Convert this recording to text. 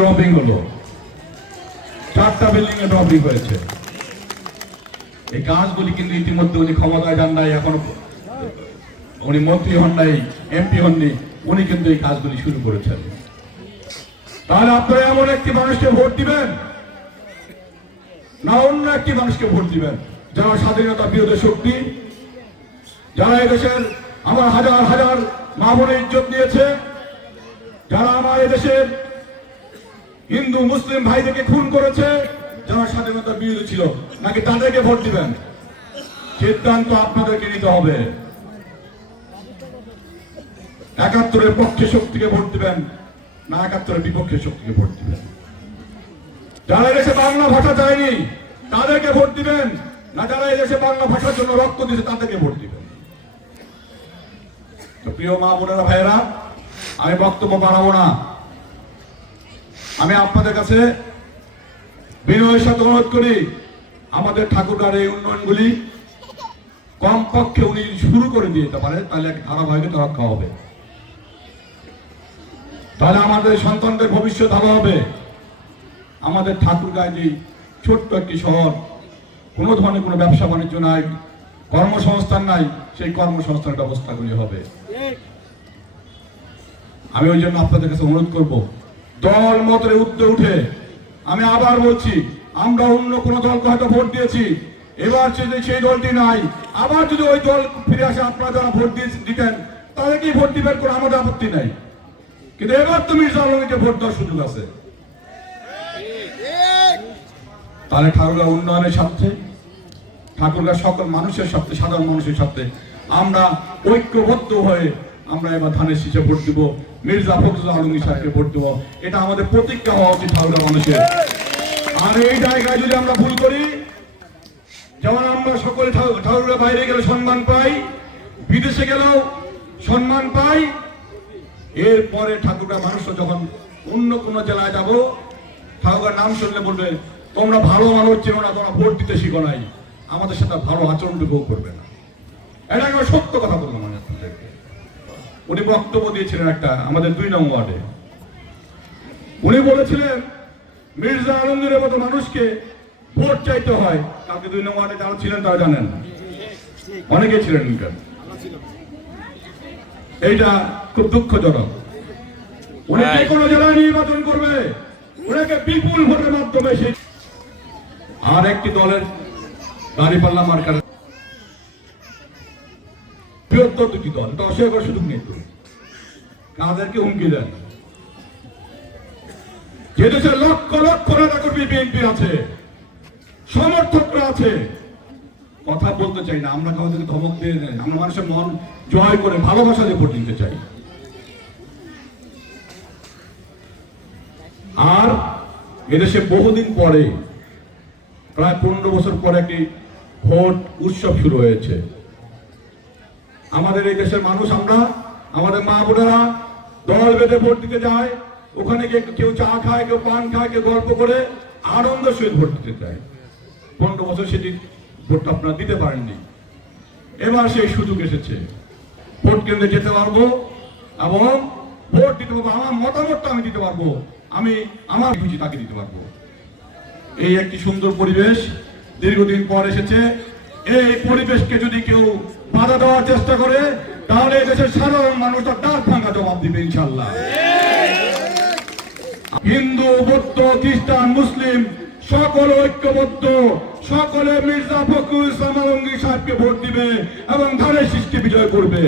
Dropping হলো, 4টা building এ dropping হয়েছে। এই কাজগুলি কিন্তু ইতিমধ্যে উনি ক্ষমতায় যান নাই, এখনো উনি মন্ত্রী হন নাই, এমপি হননি, উনি কিন্তু এই কাজগুলি শুরু করেছেন। তাহলে আপনারা এমন একটি মানুষকে ভোট দিবেন না অন্য একটি মানুষকে ভোট দিবেন যারা স্বাধীনতা বিরোধী শক্তি, যারা এদেশের আমার হাজার হাজার মা বোনের ইজ্জত দিয়েছে, যারা আমার এদেশের হিন্দু মুসলিম ভাইদেরকে খুন করেছে, যারা স্বাধীনতা বিরোধী ছিল, নাকি তাদেরকে ভোট দিবেন? সিদ্ধান্ত আপনাদেরকে নিতে হবে। ৭১-এর পক্ষে শক্তিকে ভোট দিবেন না ৭১-এর বিপক্ষে শক্তিকে ভোট দিবেন? যারা এদেশে বাংলা ভাষা চায়নি তাদেরকে ভোট দিবেন না যারা এদেশে বাংলা ভাষার জন্য রক্ত দিয়েছে তাদেরকে ভোট দিবেন? তো প্রিয় মা বোনেরা ভাইয়েরা, আমি বক্তব্য বাড়াবো না। আমি আপনাদের কাছে বিনয়ের সাথে অনুরোধ করি, আমাদের ঠাকুরগাঁর এই উন্নয়নগুলি কমপক্ষে উনি শুরু করে দিতে পারে, তাহলে এক ধারাবাহিকতা রক্ষা হবে, তাহলে আমাদের সন্তানদের ভবিষ্যৎ ভালো হবে। আমাদের ঠাকুরগাঁয় যে ছোট্ট একটি শহর, কোনো ধরনের কোনো ব্যবসা বাণিজ্য নাই, কর্মসংস্থান নাই, সেই কর্মসংস্থানের ব্যবস্থাগুলি হবে। আমি ওই জন্য আপনাদের কাছে অনুরোধ করব, দল মতের ঊর্ধ্বে উঠে আমি আবার বলছি, আমরা অন্য কোন দলকে হয়তো ভোট দিয়েছি, এবার যদি সেই দলটি নাই, আবার যদি ওই দল ফিরে আসে, আপনারা যারা ভোট দিতেন তাদেরকেই ভোট দিবেন, কোনো আমাদের আপত্তি নাই। কিন্তু এবার তো মির্জা আলমগীরকে ভোট দেওয়ার সুযোগ আছে। তাহলে ঠাকুরগাঁ উন্নয়নের স্বার্থে, ঠাকুরগাঁ সকল মানুষের স্বার্থে, সাধারণ মানুষের স্বার্থে আমরা ঐক্যবদ্ধ হয়ে আমরা এবার ধানের শীষে ভোট দিব, মির্জা ফখরুল আলমগীর সাহেবকে ভোট দেবো। এটা আমাদের প্রতিজ্ঞা হওয়া উচিত ঠাকুরগাঁ মানুষের। আর এই জায়গায় যদি আমরা ভুল করি, যেমন আমরা সকলে ঠাকুরগাঁ বাইরে গেলে সম্মান পাই, বিদেশে গেলেও সম্মান পাই, এরপরে ঠাকুরগাঁ মানুষরা যখন অন্য কোনো জেলায় যাব, ঠাকুরগাঁর নাম শুনলে বলবে, তোমরা ভালো মানুষ চেনো না, তোমরা ভোট দিতে শিখো নাই, আমাদের সাথে ভালো আচরণটুকুও করবে না। এটা আমি সত্য কথা বললাম। আমি আপনাদেরকে, উনি বক্তব্য দিয়েছিলেন একটা আমাদের 2 নং ওয়ার্ডে, উনি বলেছিলেন মির্জা আলমগীরের মতো মানুষকে ভোট চাইতে হয়। কালকে 2 নং ওয়ার্ডে যারা ছিলেন তারা জানেন, অনেকে ছিলেন। এইটা খুব দুঃখজনক। উনি যে কোনো জেলায় নির্বাচন করবে, ওনাকে বিপুল ভোটের মাধ্যমে সেই আর একটি দলের দাঁড়িপাল্লা মার্কার বৃহত্তর 2টি দল, এটা অস্বীকার করার সুযোগ নেই। কাদেরকে হুমকি দেন? যে দেশে লক্ষ লক্ষ নেতাকর্মী বিএনপি আছে, সমর্থকরা আছে, কথা বলতে চাই না, আমরা কাউকে ধমক দিয়ে দেন, আমরা মানুষের মন জয় করে ভালোবাসা দিয়ে ভোট দিতে চাই। আর এদেশে বহুদিন পরে, প্রায় 15 বছর পরে একটি ভোট উৎসব শুরু হয়েছে। আমাদের এই দেশের মানুষ, আমরা আমাদের মা বোনেরা দল বেঁধে ভোট দিতে যায়, ওখানে গিয়ে কেউ চা খায়, কেউ পান খায়, কেউ গল্প করে আনন্দের সহিত ভোট দিতে চায়। 15 বছর সেটি ভোটটা আপনারা দিতে পারেননি। এবার সেই সুযোগ এসেছে, ভোট কেন্দ্রে যেতে পারবো এবং ভোট দিতে পারবো, আমার মতামতটা আমি দিতে পারবো, আমি আমার খুশি তাকে দিতে পারবো। এই একটি সুন্দর পরিবেশ দীর্ঘদিন পর এসেছে। এই পরিবেশকে যদি কেউ বাধা দেওয়ার চেষ্টা করে, তাহলে দেশের সাধারণ মানুষ তার দাঁত ভাঙা জবাব দিবে ইনশাল্লাহ। হিন্দু, বৌদ্ধ, খ্রিস্টান, মুসলিম সকল ঐক্যবদ্ধ, সকলে মির্জা ফখরুল ইসলাম আলমগীর সাহেবকে ভোট দিবে এবং ধানের শীষকে বিজয় করবে।